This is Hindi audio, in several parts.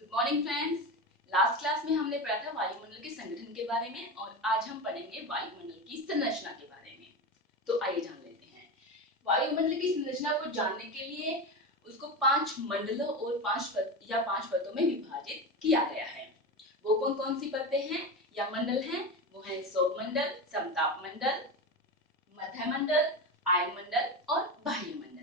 Good morning friends. Last class में हमने पढ़ा था वायुमंडल के संगठन के बारे में और आज हम पढ़ेंगे वायुमंडल की संरचना के बारे में। तो आइए जान लेते हैं। वायुमंडल की संरचना को जानने के लिए उसको 5 मंडलों और 5 परतों में विभाजित किया गया है। वो कौन कौन सी परतें हैं या मंडल हैं? वो है सौरमंडल, समताप मंडल, मध्य मंडल, आयनमंडल और बाह्य मंडल।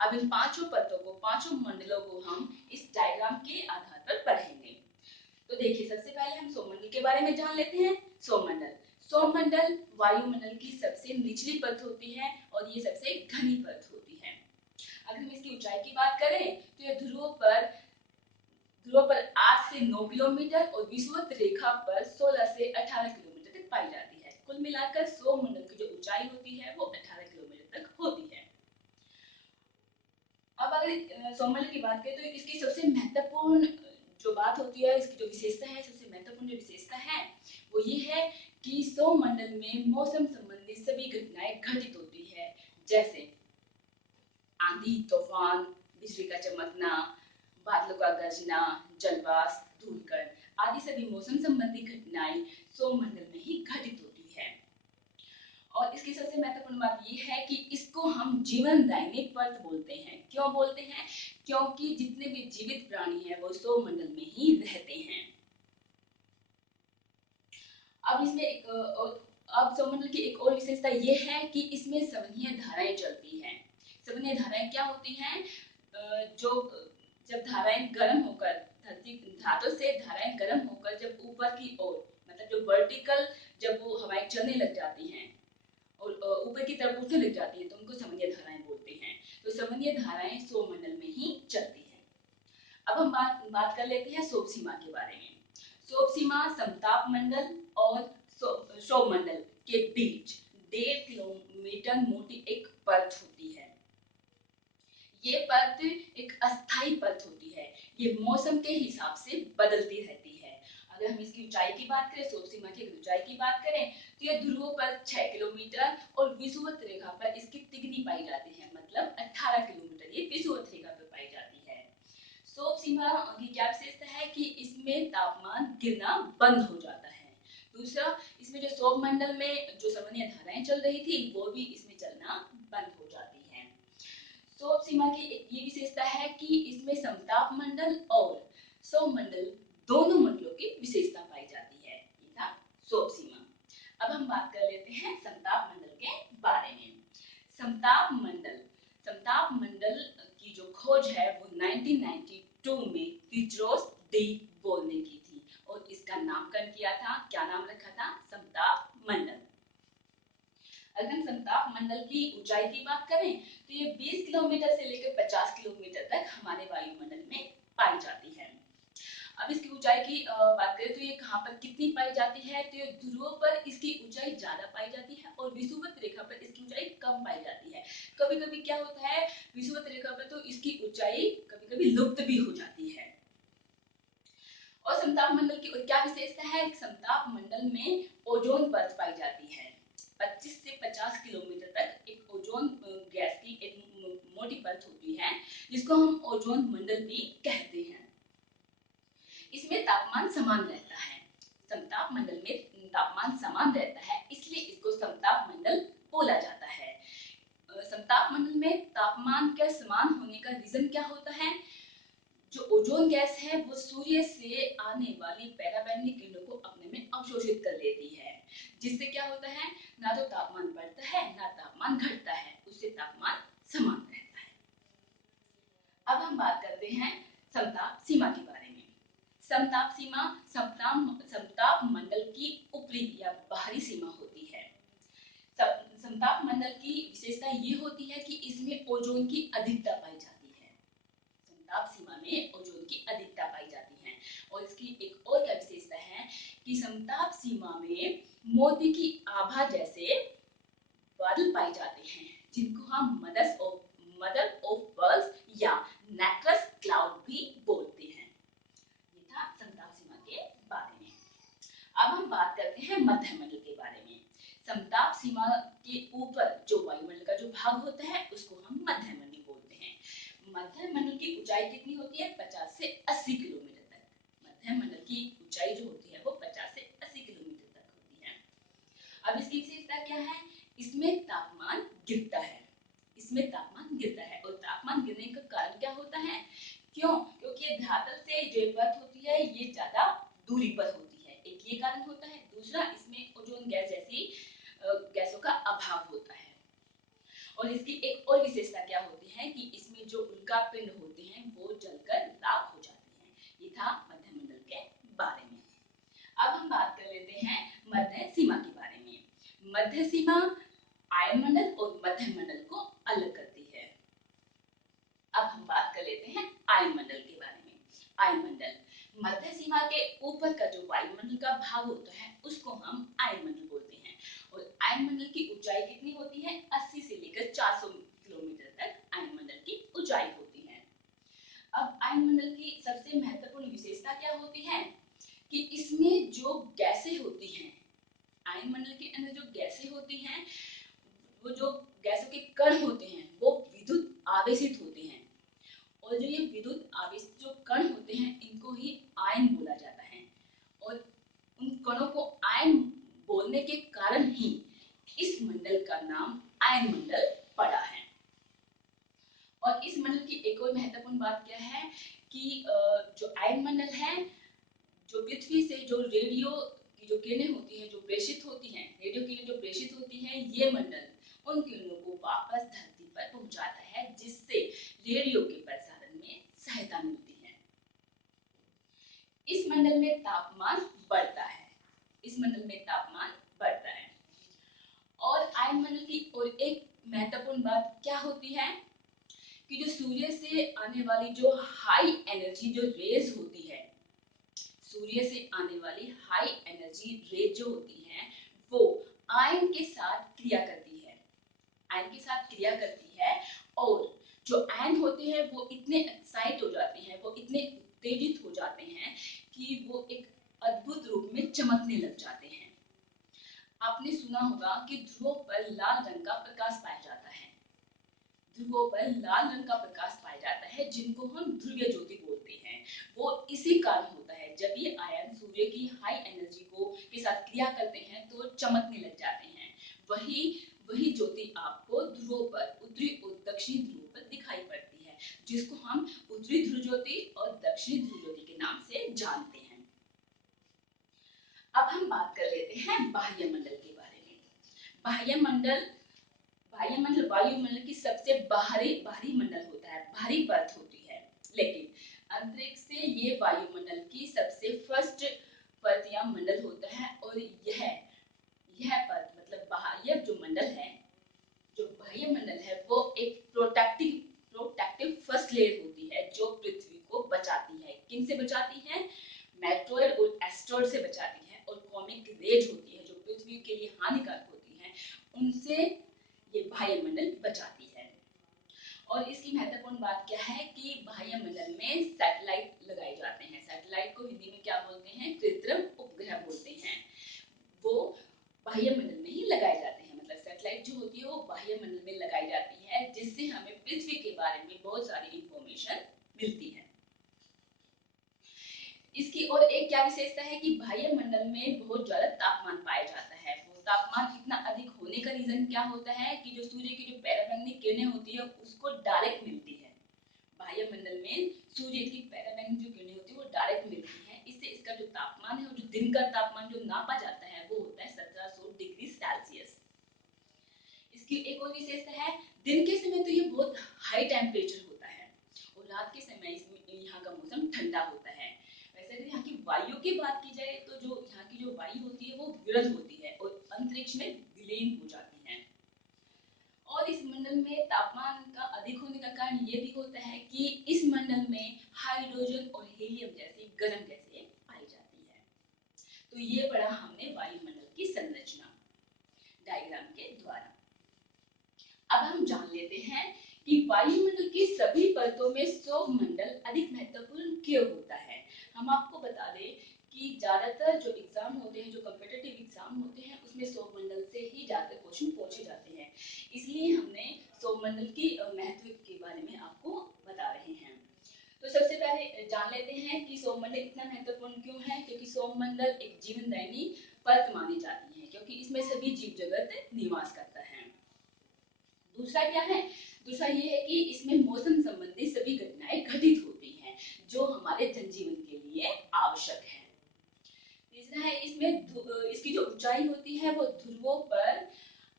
अब इन पांचों परतों को, पांचों मंडलों को हम इस डायग्राम के आधार पर पढ़ेंगे। तो देखिए, सबसे पहले हम सौरमंडल के बारे में जान लेते हैं। सौरमंडल वायुमंडल की सबसे निचली परत होती है और ये सबसे घनी परत होती है। अगर हम इसकी ऊंचाई की बात करें तो ये ध्रुवों पर 8 से 9 किलोमीटर और विषुवत रेखा पर 16 से 18 किलोमीटर तक पाई जाती है। कुल मिलाकर सौरमंडल की जो ऊंचाई होती है वो 18 किलोमीटर तक होती है। अब अगर सौरमंडल की बात करें तो इसकी सबसे महत्वपूर्ण जो बात होती है, इसकी जो विशेषता है, सबसे महत्वपूर्ण जो विशेषता है वो ये है कि सौरमंडल में मौसम संबंधी सभी घटनाएं घटित होती है, जैसे आंधी, तूफान, बिजली का चमकना, बादलों का गरजना, जलवाष्प, धूलकण आदि सभी मौसम संबंधी घटनाएं सौरमंडल में ही घटित होती है। और इसकी सबसे महत्वपूर्ण बात यह है कि इसको हम जीवनदायिनी परत बोलते हैं। क्यों बोलते हैं? क्योंकि जितने भी जीवित प्राणी हैं वो सौरमंडल में ही रहते हैं। अब इसमें अब सौरमंडल की एक और विशेषता यह है कि इसमें संवहनीय धाराएं चलती हैं। संवहनीय धाराएं क्या होती हैं? जो जब धाराएं गर्म होकर धातु से धाराएं गर्म होकर जब ऊपर की ओर, मतलब जो वर्टिकल, जब वो हवाएं चलने लग जाती हैं और ऊपर की तरफ उठने लग जाती है तो उनको संवहनीय धाराएं बोलते हैं। तो संवहनीय धाराएं सौरमंडल में ही चलती हैं। अब हम बात कर लेते हैं क्षोभ सीमा के बारे में। क्षोभ सीमा समताप मंडल और क्षोभ मंडल के बीच 1.5 किलोमीटर मोटी एक परत होती है। ये परत एक अस्थायी परत होती है। ये मौसम के हिसाब से बदलती रहती है। अगर हम इसकी ऊंचाई की बात करें, क्षोभ सीमा की ऊंचाई की बात करें तो ये ध्रुवों पर 6 किलोमीटर और विषुवत रेखा पर इसकी तिगनी पाई जाती है, मतलब 18 किलोमीटर ये विषुवत रेखा पर पाई जाती है। क्षोभ सीमा की क्या विशेषता है कि इसमें तापमान गिरना बंद हो जाता है। दूसरा, इसमें जो क्षोभ मंडल में जो संवहनीय धाराएं चल रही थी वो भी इसमें चलना बंद हो जाती है। क्षोभ सीमा की एक ये विशेषता है कि इसमें समताप मंडल और क्षोभ मंडल दोनों मंडलों की विशेषता पाई जाती है। ये था क्षोभ सीमा। अब हम बात कर लेते हैं समताप मंडल के बारे में। समताप मंडल की जो खोज है वो 1992 में तिड्रोस डी बोल ने की थी और इसका नामकरण किया था। क्या नाम रखा था? समताप मंडल। अगर हम समताप मंडल की ऊंचाई की बात करें तो ये 20 किलोमीटर से लेकर 50 किलोमीटर तक हमारे वायुमंडल में पाई जाती है। अब इसकी ऊंचाई की बात करें तो ये कहाँ पर कितनी पाई जाती है? तो ये ध्रुवों पर इसकी ऊंचाई ज्यादा पाई जाती है और विषुवत रेखा पर इसकी ऊंचाई कम पाई जाती है। कभी कभी क्या होता है, विषुवत रेखा पर तो इसकी ऊंचाई कभी कभी लुप्त भी हो जाती है। और समताप मंडल की क्या विशेषता है? समताप मंडल में ओजोन परत पाई जाती है। 25 से 50 किलोमीटर तक एक ओजोन गैस की एक मोटी परत होती है जिसको हम ओजोन मंडल भी कहते हैं। इसमें तापमान समान रहता है। समताप मंडल में तापमान समान रहता है, इसलिए इसको समताप मंडल बोला जाता है। समताप मंडल में तापमान के समान होने का रीजन क्या होता है? जो ओजोन गैस है वो सूर्य से आने वाली पराबैंगनी किरणों को अपने में अवशोषित कर लेती है, जिससे क्या होता है, ना तो तापमान बढ़ता है ना तापमान घटता है, उससे तापमान समान रहता है। अब हम बात करते हैं समताप सीमा के बारे में। समताप सीमा समताप मंडल की ऊपरी या बाहरी सीमा होती है। समताप मंडल की विशेषता ये होती है कि इसमें ओजोन की अधिकता पाई जाती है। समताप सीमा में ओजोन की अधिकता पाई जाती है। और इसकी एक और क्या विशेषता है कि समताप सीमा में मोती की आभा जैसे बादल पाए जाते हैं, जिनको हम मदर ऑफ पर्ल्स या नेक्रस क्लाउड भी बोलते हैं। ये था समताप सीमा के बारे में। अब हम बात करते हैं मध्य मंडल के बारे में। समताप सीमा के ऊपर जो वायुमंडल का जो भाग होता है उसको हम मध्य मंडल बोलते हैं। मध्य मंडल की ऊंचाई कितनी होती है? 50 से 80 किलोमीटर ये धरातल से जो परत होती है ये ज्यादा दूरी पर होती है, एक ये कारण होता है। दूसरा, इसमें ओजोन गैस जैसी गैसों का अभाव होता है। और इसकी एक और विशेषता क्या होती है कि इसमें जो उल्का पिंड होते हैं वो जलकर राख हो जाते हैं। ये था मध्य मंडल के बारे में। अब हम बात कर लेते हैं मध्य सीमा के बारे में। मध्य सीमा आयन मंडल और मध्य मंडल को अलग करती है। अब हम बात कर लेते हैं आयन मंडल के बारे में। आयन मंडल, मध्य सीमा के ऊपर का जो वायुमंडल का भाग होता है उसको हम आयन मंडल बोलते हैं। और आयन मंडल की ऊंचाई कितनी होती है? 80 से लेकर 400 किलोमीटर तक आयन मंडल की ऊंचाई होती है। अब आयन मंडल की सबसे महत्वपूर्ण विशेषता क्या होती है कि इसमें जो गैसें होती हैं, आयन मंडल के अंदर जो गैसें होती हैं, वो जो गैसों के कण होते हैं वो विद्युत आवेशित होते हैं। और जो ये विद्युत आवेशित जो कण होते हैं इनको ही आयन बोला जाता है। और उन कणों को आयन बोलने के कारण ही इस मंडल का नाम आयन मंडल पड़ा है। और इस मंडल की एक और महत्वपूर्ण बात क्या है कि जो आयन मंडल है, जो पृथ्वी से जो रेडियो की जो किरणें होती हैं जो प्रेषित होती हैं, रेडियो किरणें जो प्रेषित होती हैं, ये मंडल उन किरणों को वापस धरती पर पहुंचाता है, जिससे रेडियो के प्रसारण में सहायता मिलती है। इस मंडल में तापमान बढ़ता है, इस मंडल में तापमान बढ़ता है। और आयन मंडल की और एक महत्वपूर्ण बात क्या होती है कि जो सूर्य से आने वाली जो हाई एनर्जी जो रेज होती है, सूर्य से आने वाली हाई एनर्जी रेज जो होती है वो आयन के साथ क्रिया करती है, आयन के साथ क्रिया करती है। और जो आयन होते हैं वो इतने एक्साइट हो जाते हैं, वो इतने उत्तेजित हो जाते हैं कि वो एक अद्भुत रूप में चमकने लग जाते हैं। आपने सुना होगा कि ध्रुवों पर लाल रंग का प्रकाश पाया जाता है, ध्रुवों पर लाल रंग का प्रकाश पाया जाता है, जिनको हम ध्रुवीय ज्योति बोलते हैं। वो इसी कारण होता है, जब ये आयन सूर्य की हाई एनर्जी को के साथ क्रिया करते हैं तो चमकने लग जाते हैं। वही ज्योति आपको ध्रुवों पर, उत्तरी और दक्षिणी ध्रुव पर दिखाई पड़ती है, जिसको हम उत्तरी ध्रुव ज्योति और दक्षिणी ध्रुव ज्योति के नाम से जानते हैं। अब हम बात कर लेते हैं बाह्य मंडल के बारे में। बाह्य मंडल वायुमंडल की सबसे बाहरी मंडल होता है, बाहरी परत होती है। लेकिन अंतरिक्ष से ये वायुमंडल की सबसे फर्स्ट परत या मंडल होता है। और यह परत मतलब बाह्य जो मंडल है, जो बाह्य मंडल है वो एक प्रोटेक्टिव फर्स्ट लेयर होती है जो पृथ्वी को बचाती है। किन से बचाती है? मेट्रोइड और एस्ट्रॉइड से बचाती है। और कॉमिक रेज होती है जो पृथ्वी के लिए हानिकारक होती है, उनसे ये बाह्य मंडल बचाती है। और इसकी महत्वपूर्ण बात क्या है कि बाह्य मंडल में सैटेलाइट लगाए जाते हैं। सैटेलाइट को हिंदी में क्या बोलते हैं? कृत्रिम उपग्रह बोलते हैं। वो बाह्य मंडल में ही लगाए जाते हैं, मतलब सैटेलाइट जो होती है वो बाह्य मंडल में लगाई जाती है, जिससे हमें पृथ्वी के बारे में बहुत सारी इंफॉर्मेशन मिलती है। इसकी और एक क्या विशेषता है कि बाह्य मंडल में बहुत ज्यादा तापमान पाया जाता है। वो तापमान इतना अधिक होने का रीजन क्या होता है कि जो सूर्य की जो पराबैंगनी किरणें होती है उसको डायरेक्ट मिलती है। बाह्य मंडल में सूर्य की पराबैंगनी जो किरणें होती है वो डायरेक्ट मिलती है। इससे इसका जो तापमान है, जो दिन का तापमान जो नापा जाता है वो होता है 1700 डिग्री सेल्सियस। इसकी एक और विशेषता है, दिन के समय तो ये बहुत हाई टेम्परेचर होता है और रात के समय इसमें यहाँ का मौसम ठंडा होता है। वैसे अगर यहाँ की वायु की बात की जाए तो जो यहाँ की जो वायु होती है वो विरल होती है और अंतरिक्ष में विलीन हो जाती है। और इस मंडल में तापमान का अधिक होने का कारण ये भी होता है कि इस मंडल में हाइड्रोजन और हीलियम जैसी गर्म गैसें पाई जाती है। तो ये पढ़ा हमने वायुमंडल की संरचना डायग्राम के द्वारा। अब हम जान लेते हैं कि वायुमंडल की सभी परतों में सौरमंडल अधिक महत्वपूर्ण क्यों होता है। हम आपको बता दें कि ज्यादातर जो एग्जाम होते हैं, जो कॉम्पिटिटिव एग्जाम होते हैं, उसमें सौरमंडल से ही ज्यादा क्वेश्चन पूछे जाते हैं। इसलिए हमने सौरमंडल की महत्व के बारे में आपको बता रहे हैं। तो सबसे पहले जान लेते हैं कि सौरमंडल इतना महत्वपूर्ण क्यों है। क्योंकि सौरमंडल एक जीवनदायिनी परत मानी जाती है, क्योंकि इसमें सभी जीव जगत निवास करता है। दूसरा क्या है? दूसरा ये है कि इसमें मौसम संबंधी सभी घटनाएं घटित होती हैं जो हमारे जनजीवन के लिए आवश्यक है। तीसरा है इसकी जो ऊंचाई होती है वो ध्रुवों पर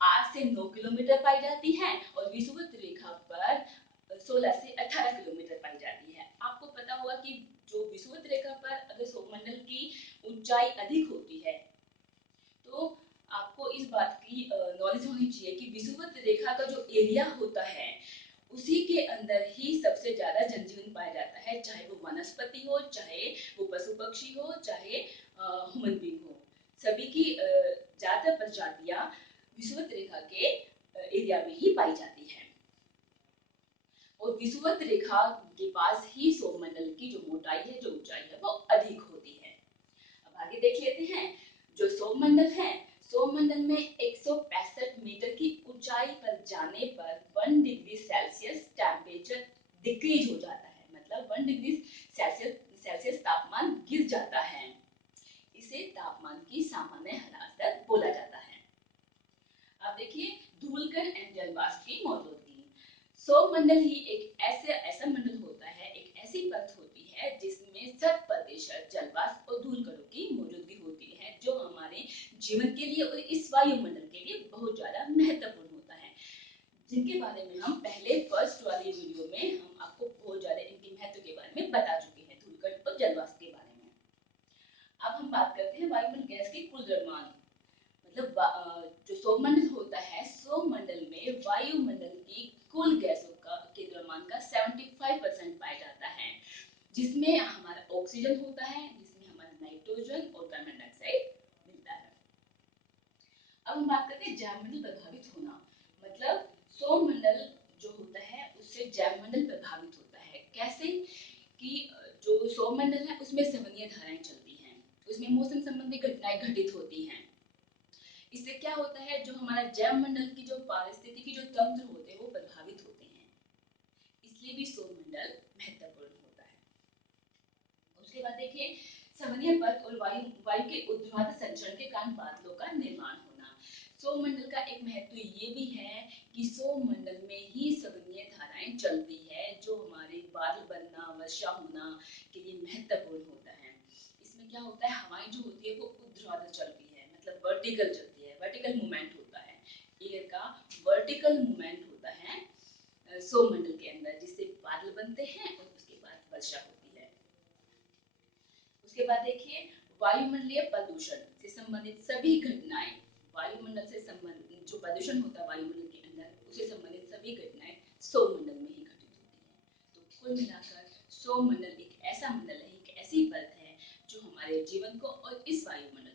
8 से 9 किलोमीटर पाई जाती है और विषुवत रेखा पर 16 से 18 किलोमीटर पाई जाती है। आपको पता होगा कि जो विषुवत रेखा पर अगर सौरमंडल की ऊंचाई अधिक होती है तो आपको इस बात की नॉलेज होनी चाहिए कि विषुवत रेखा का जो एरिया होता है उसी के अंदर ही सबसे ज्यादा जनजीवन पाया जाता है, चाहे वो वनस्पति हो, चाहे वो पशु पक्षी हो, चाहे ह्यूमन बीइंग हो। सभी की ज्यादातर प्रजातियां विषुवत रेखा के एरिया में ही पाई जाती है और विषुवत रेखा के पास ही सौरमंडल की जो मोटाई है, जो ऊंचाई है, वो अधिक होती है। अब आगे देख लेते हैं। जो सौरमंडल है, सौरमंडल में 165 मीटर की ऊंचाई पर जाने पर 1 डिग्री सेल्सियस टेम्परेचर डिक्रीज हो जाता है, मतलब 1 डिग्री सेल्सियस तापमान गिर जाता है। इसे तापमान की सामान्य ह्रास बोला जाता है। अब देखिए धूलकण एंड जलवाष्प की मौजूदगी। सौरमंडल ही एक ऐसा मंडल होता है, एक ऐसी परत होती है जिसमें 100% जलवाष्प और धूलकणों की मौजूदगी होती है, जो हमारे जीवन के लिए और इस वायुमंडल के लिए बहुत ज्यादा महत्वपूर्ण होता है, जिनके बारे में हम पहले फर्स्ट वाली वीडियो में हम आपको बहुत ज्यादा इनके महत्व के बारे में बता चुके हैं, धूलकण और जलवाष्प के बारे में। अब हम बात करते हैं वायुमंडल गैस के कुल द्रव्यमान। मतलब जो सौरमंडल होता है, सौरमंडल में वायुमंडल की कुल गैसों के द्रव्यमान का 75% पाया जाता है, जिसमें हमारा ऑक्सीजन होता है, जिसमें हमारा नाइट्रोजन और कार्बन डाइऑक्साइड मिलता है। अब हम बात करते हैं जैवमंडल प्रभावित होना। मतलब सौरमंडल जो होता है उससे जैवमंडल प्रभावित होता है। कैसे कि जो सौरमंडल है उसमें संवहनीय धाराएं चलती हैं, उसमें मौसम संबंधी घटनाएं घटित होती हैं। इससे क्या होता है, जो हमारा जैवमंडल की जो पारिस्थितिकी जो तंत्र होते हैं वो प्रभावित होते हैं, इसलिए भी सौरमंडल महत्वपूर्ण होता है। उसके बाद देखिए संवहनीय परत और वायु के ऊर्ध्वाधर संचरण के कारण बादलों का निर्माण होना। सौरमंडल का एक महत्व ये भी है कि सौरमंडल में ही संवहनीय धाराएं चलती है, जो हमारे बादल बनना, वर्षा होना के लिए महत्वपूर्ण होता है। इसमें क्या होता है, हवाएं जो होती है वो ऊर्ध्वाधर चलती है, मतलब वर्टिकल चलती है, वर्टिकल मूवमेंट होता है, एयर का वर्टिकल मूवमेंट होता है सौरमंडल के अंदर, जिससे बादल बनते हैं और उसके बाद वर्षा होती है। उसके बाद देखिए वायुमंडलीय प्रदूषण से संबंधित सभी घटनाएं, वायुमंडल से संबंधित जो प्रदूषण होता है वायुमंडल के अंदर, उससे संबंधित सभी घटनाएं सौरमंडल में ही घटित होती है। तो कुल मिलाकर सौरमंडल एक ऐसा मंडल है, एक ऐसी परत है जो हमारे जीवन को और इस वायुमंडल